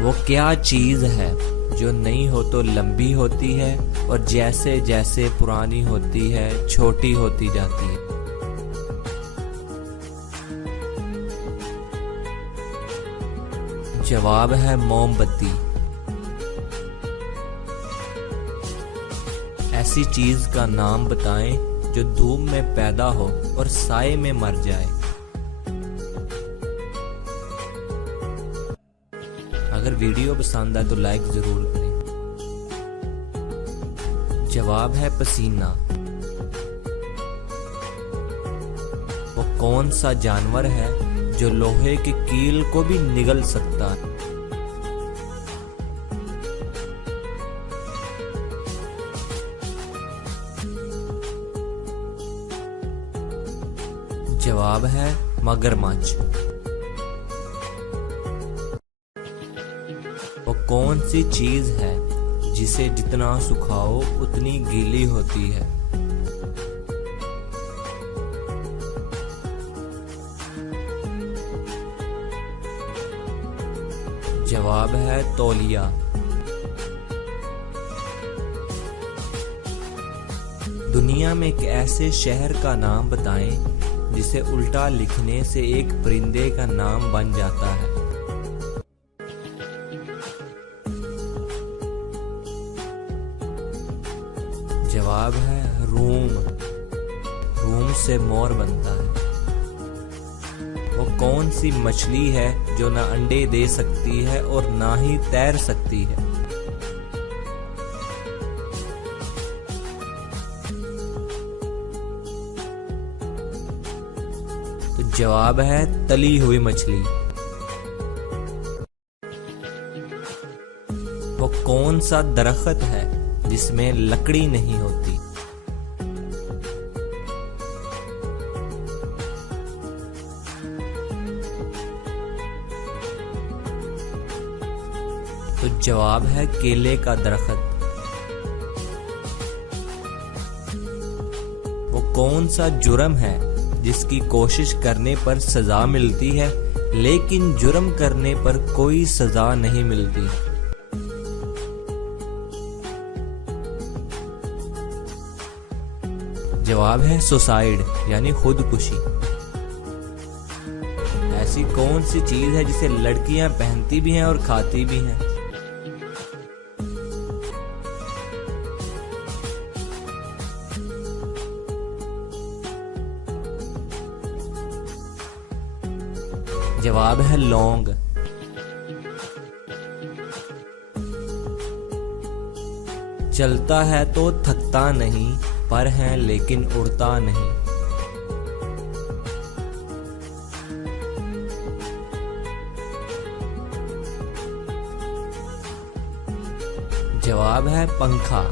वो क्या चीज है जो नई हो तो लंबी होती है और जैसे जैसे पुरानी होती है छोटी होती जाती है। जवाब है मोमबत्ती। ऐसी चीज का नाम बताएं जो धूप में पैदा हो और साए में मर जाए। अगर वीडियो पसंद आए तो लाइक जरूर करें। जवाब है पसीना। वो कौन सा जानवर है जो लोहे की कील को भी निगल सकता है? जवाब है मगरमच्छ। वो कौन सी चीज है जिसे जितना सुखाओ उतनी गीली होती है? जवाब है तौलिया। दुनिया में एक ऐसे शहर का नाम बताएं जिसे उल्टा लिखने से एक परिंदे का नाम बन जाता है। जवाब है रूम। रूम से मोर बनता है। वो कौन सी मछली है जो ना अंडे दे सकती है और ना ही तैर सकती है? तो जवाब है तली हुई मछली। वो कौन सा दरख्त है जिसमें लकड़ी नहीं होती? तो जवाब है केले का दरख्त। वो कौन सा जुर्म है जिसकी कोशिश करने पर सजा मिलती है लेकिन जुर्म करने पर कोई सजा नहीं मिलती? जवाब है सुसाइड यानी खुदकुशी। ऐसी कौन सी चीज है जिसे लड़कियां पहनती भी हैं और खाती भी हैं? जवाब है लौंग। चलता है तो थकता नहीं पर है लेकिन उड़ता नहीं। जवाब है पंखा।